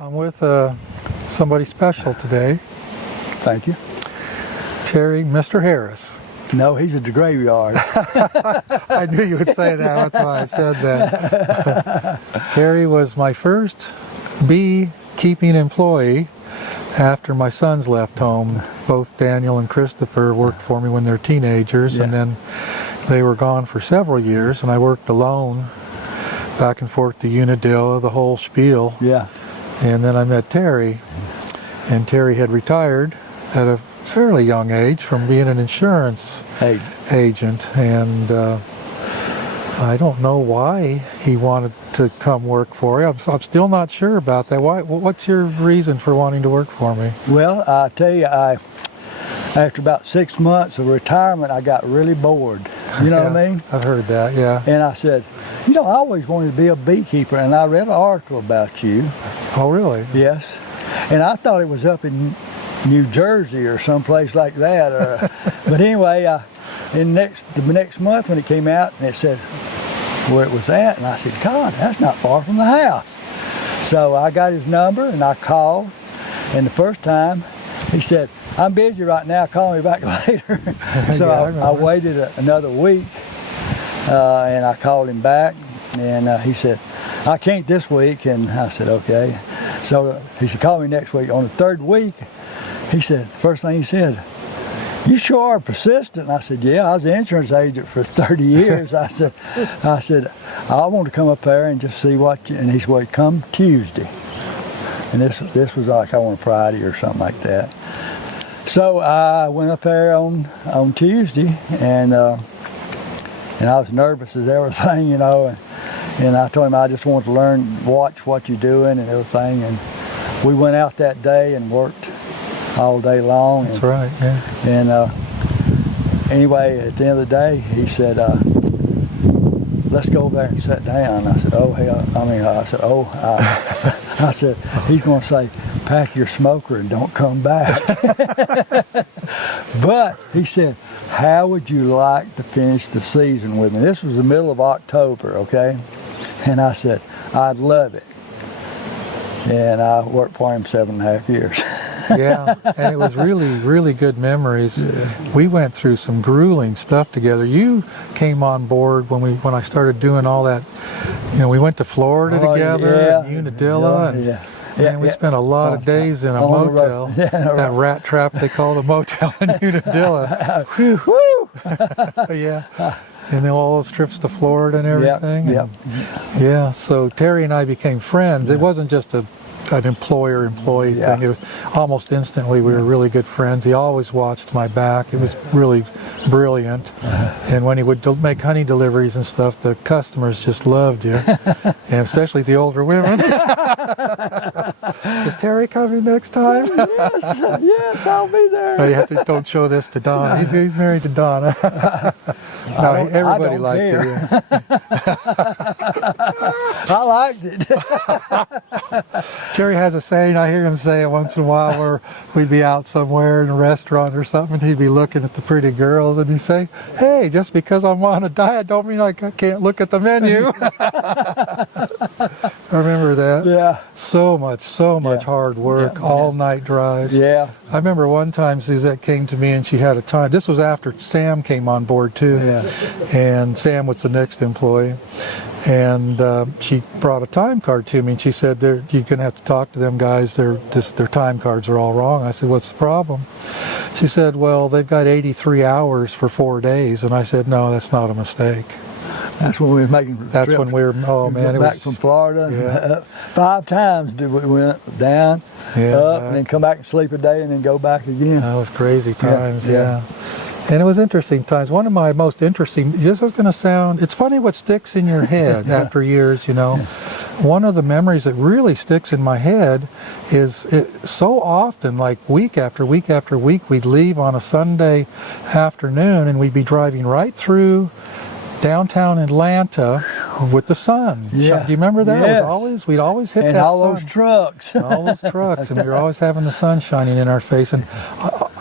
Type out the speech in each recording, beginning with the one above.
I'm with somebody special today. Thank you. Terry, Mr. Harris. No, he's at the graveyard. I knew you would say that, that's why I said that. Terry was my first beekeeping employee after my sons left home. Both Daniel and Christopher worked for me when they were teenagers, and then they were gone for several years, and I worked alone back and forth to Unadilla, the whole spiel. Yeah. And then I met Terry, and Terry had retired at a fairly young age from being an insurance agent, and I don't know why he wanted to come work for you. I'm still not sure about that. What's your reason for wanting to work for me? Well, I tell you, after about 6 months of retirement, I got really bored. You know what I mean? I've heard that, yeah. And I said, you know, I always wanted to be a beekeeper, and I read an article about you. Oh, really? Yes. And I thought it was up in New Jersey or someplace like that. But anyway, the next month when it came out, and it said where it was at, and I said, God, that's not far from the house. So I got his number, and I called, and the first time he said, I'm busy right now, call me back later. So I waited another week, and I called him back, and he said, I can't this week, and I said, okay. So he said, call me next week. On the third week, he said, first thing he said, you sure are persistent. And I said, yeah, I was an insurance agent for 30 years. I said, I want to come up there and just see what, and he said, well, come Tuesday. And this was like on Friday or something like that. So I went up there on Tuesday, and I was nervous as everything, you know, and I told him I just wanted to watch what you're doing and everything, and we went out that day and worked all day long. That's right, yeah. And anyway, at the end of the day, he said, let's go over there and sit down. I said, oh, hell, I said, he's going to say, pack your smoker and don't come back. But he said, how would you like to finish the season with me? This was the middle of October, okay? And I said, I'd love it. And I worked for him 7.5 years. Yeah, and it was really, really good memories. Yeah. We went through some grueling stuff together. You came on board when I started doing all that. You know, we went to Florida together, and Unadilla, and we spent a lot of days in a motel. That rat trap they called a motel in Unadilla. Yeah. And then all those trips to Florida and everything. Yeah, so Terry and I became friends. It wasn't just an employer-employee thing. It was almost instantly we were really good friends. He always watched my back. It was really brilliant. And when he would make honey deliveries and stuff, the customers just loved you, and especially the older women. Is Terry coming next time? Yes, I'll be there. Don't show this to Donna. He's married to Donna. No, everybody liked you. I liked it. Jerry has a saying, I hear him say it once in a while, where we'd be out somewhere in a restaurant or something, and he'd be looking at the pretty girls, and he'd say, hey, just because I'm on a diet don't mean I can't look at the menu. I remember that. Yeah. So much hard work, all night drives. Yeah. I remember one time Suzette came to me and she had a time. This was after Sam came on board too. Yeah. And Sam was the next employee. And she brought a time card to me and she said, you're going to have to talk to them guys. Their time cards are all wrong. I said, what's the problem? She said, well, they've got 83 hours for 4 days. And I said, no, that's not a mistake. That's when we were making trips. When we were, oh man, it back was from Florida. 5 times we went down, up, and then come back and sleep a day, and then go back again. That was crazy times, yeah. And it was interesting times. One of my most interesting, this is going to sound, it's funny what sticks in your head after years, you know. One of the memories that really sticks in my head is so often, like week after week after week, we'd leave on a Sunday afternoon and we'd be driving right through downtown Atlanta with the sun. Yeah. Do you remember that? Yes. It was we'd always hit and that all sun. those trucks. All those trucks, and we were always having the sun shining in our face. And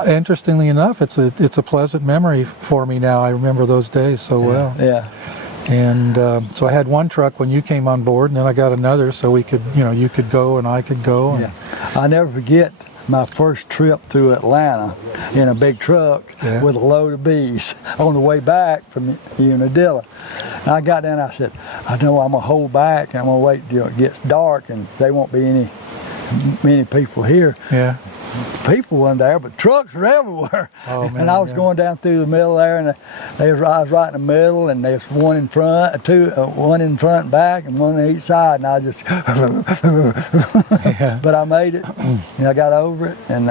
interestingly enough, it's a pleasant memory for me now. I remember those days so well. Yeah. And so I had one truck when you came on board, and then I got another so we could, you could go and I could go. And, I never forget my first trip through Atlanta in a big truck with a load of bees on the way back from Unadilla. And I got down and I said, I know I'm going to hold back and I'm going to wait till it gets dark and there won't be many people here. Yeah. People weren't there, but trucks were everywhere. Oh, man, and I was going down through the middle there, and I was right in the middle, and there's one in front, one in front and back, and one on each side, and I just, but I made it, and I got over it, and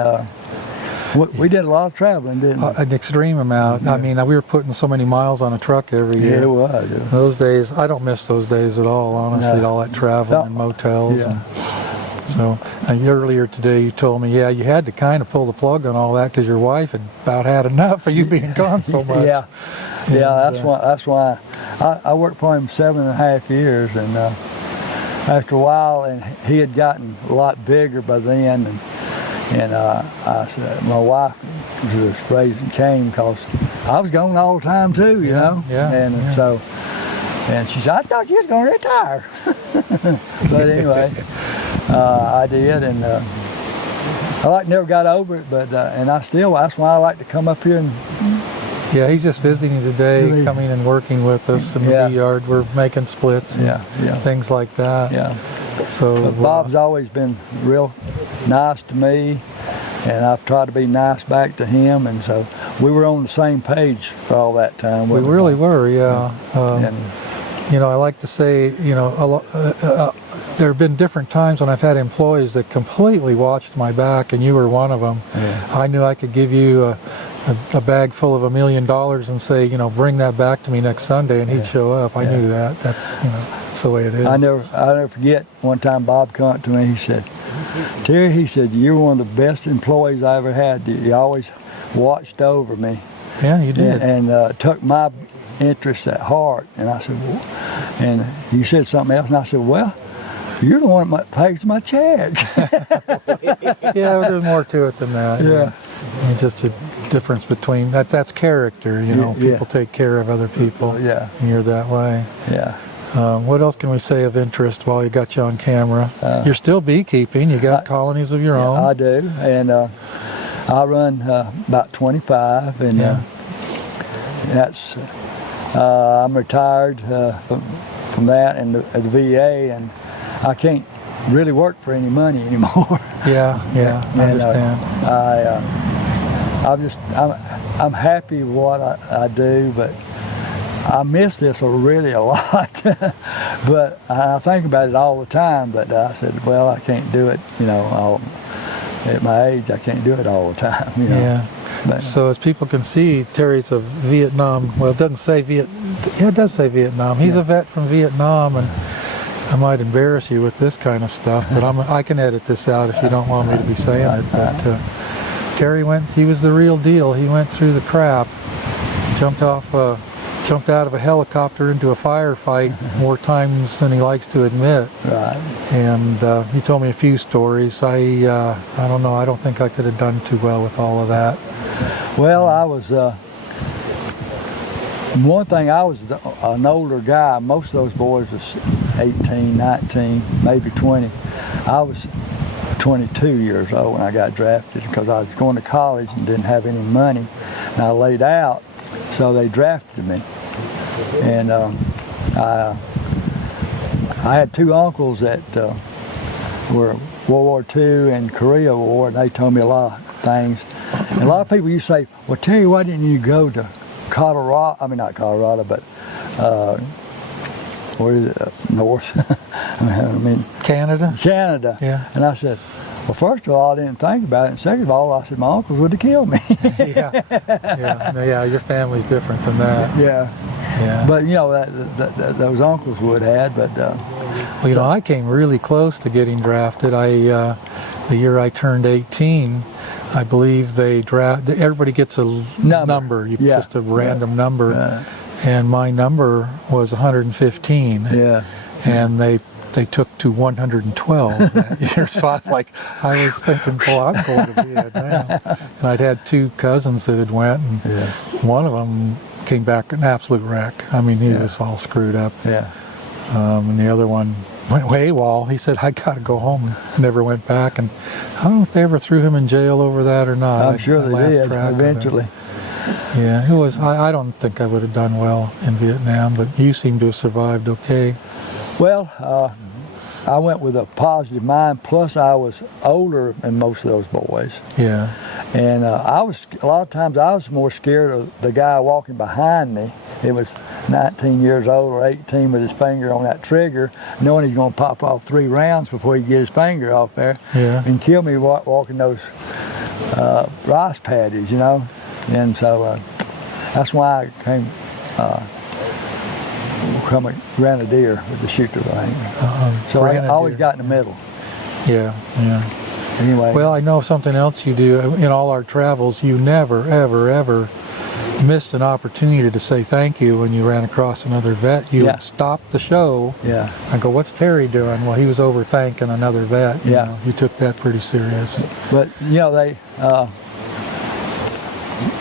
we did a lot of traveling, didn't we? An extreme amount. I mean, we were putting so many miles on a truck every year. Yeah, it was. Yeah. Those days, I don't miss those days at all, honestly, all that traveling and motels. Yeah. So earlier today you told me, you had to kind of pull the plug on all that because your wife had about had enough of you being gone so much. That's why I worked for him 7.5 years, and after a while, and he had gotten a lot bigger by then, and I said, my wife was raising Cain because I was gone all the time too, you know. So. And she said, I thought you was going to retire. But anyway, I did, and I never got over it, but and that's why I like to come up here and. Yeah, he's just visiting today, coming and working with us in the bee yard. We're making splits and things like that. Yeah. So but Bob's always been real nice to me, and I've tried to be nice back to him, and so we were on the same page for all that time. We really were, I like to say, there have been different times when I've had employees that completely watched my back, and you were one of them. Yeah. I knew I could give you a bag full of $1 million and say, bring that back to me next Sunday, and he'd show up. I knew that. That's, that's the way it is. I'll never forget one time Bob came up to me. He said, Terry, he said, you're one of the best employees I ever had. You always watched over me. Yeah, you did. And took my interest at heart. And I said, well, and you said something else, and I said, well, you're the one that pays my check. Yeah, there's more to it than that. Yeah. And just a difference between, that's character, people take care of other people. Yeah. And you're that way. Yeah. What else can we say of interest while you got you on camera? You're still beekeeping. You got colonies of your own. I do, and I run about 25, and that's I'm retired from that and the VA, and I can't really work for any money anymore. Yeah, I understand. I'm happy with what I do, but I miss this really a lot. But I think about it all the time, but I said, well, I can't do it, at my age, I can't do it all the time, Yeah. But, so as people can see, Terry's a Vietnam, well, it doesn't say it does say Vietnam. He's a vet from Vietnam, and I might embarrass you with this kind of stuff, but I can edit this out if you don't want me to be saying it. But Terry he was the real deal. He went through the crap, jumped out of a helicopter into a firefight more times than he likes to admit. Right. And he told me a few stories. I don't know. I don't think I could have done too well with all of that. Well, I was one thing. I was an older guy. Most of those boys was 18, 19, maybe 20. I was 22 years old when I got drafted because I was going to college and didn't have any money, and I laid out. So they drafted me, and I had two uncles that were World War II and Korea War, and they told me a lot of things. And a lot of people used to say, well, Terry, why didn't you go to Colorado? I mean, not Colorado, but where is it? North. I mean, Canada? Canada. Yeah. And I said, well, first of all, I didn't think about it. And second of all, I said, my uncles would have killed me. Yeah, your family's different than that. Yeah. But, those uncles would have. But, I came really close to getting drafted. The year I turned 18, I believe everybody gets a number. Just a random number. And my number was 115. Yeah. And they took to 112 that year. So I was thinking, I'm going to Vietnam. And I'd had two cousins that had went, and one of them came back an absolute wreck. I mean, he Yeah. was all screwed up. Yeah. And the other one went AWOL. He said, I got to go home, and never went back. And I don't know if they ever threw him in jail over that or not. I'm sure I they lost did track of it. eventually. Yeah, it was. I don't think I would have done well in Vietnam, but you seem to have survived okay. Well, I went with a positive mind, plus I was older than most of those boys. Yeah. And a lot of times I was more scared of the guy walking behind me. It was 19 years old or 18 with his finger on that trigger, knowing he's going to pop off 3 rounds before he gets his finger off there Yeah. and kill me walking those rice paddies, you know. And so that's why I become a grenadier with the shooter range. So I always got in the middle. Yeah, yeah. Anyway. Well, I know something else you do. In all our travels, you never, ever, ever missed an opportunity to say thank you when you ran across another vet. You would stop the show Yeah. and go, what's Terry doing? Well, he was over thanking another vet. You Yeah. know, you took that pretty serious. But, you know, they,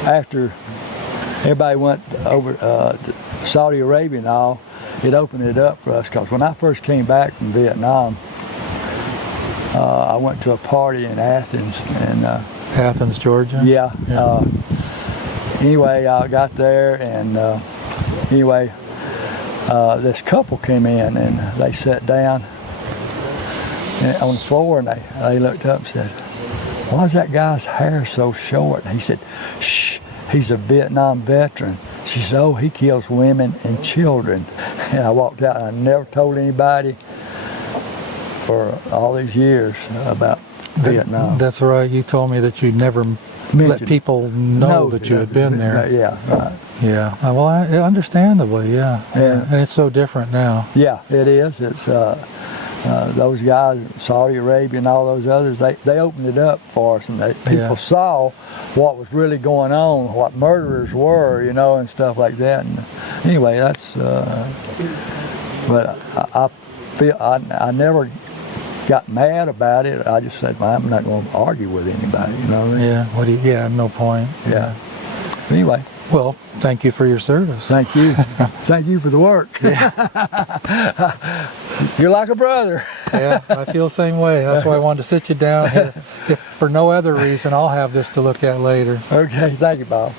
after everybody went over to Saudi Arabia and all, it opened it up for us. Because when I first came back from Vietnam, I went to a party in Athens. And Athens, Georgia? yeah. Anyway, I got there, and anyway, this couple came in, and they sat down on the floor, and they looked up and said, why is that guy's hair so short? And he said, shh, he's a Vietnam veteran. She said, oh, he kills women and children. And I walked out, and I never told anybody for all these years about Vietnam. That's right. You told me that you'd never let people know that you had been there. Yeah, right. Yeah. Well, understandably, yeah. Yeah. And it's so different now. Yeah, it is. It's those guys, Saudi Arabia and all those others, they opened it up for us, and people saw what was really going on, what murderers were, you know, and stuff like that. And anyway, that's. But I feel I never got mad about it. I just said, well, I'm not going to argue with anybody, you know. Yeah. No point. Yeah. Anyway. Well, thank you for your service. Thank you. Thank you for the work. You're like a brother. Yeah, I feel the same way. That's why I wanted to sit you down here. If for no other reason, I'll have this to look at later. Okay, thank you, Bob.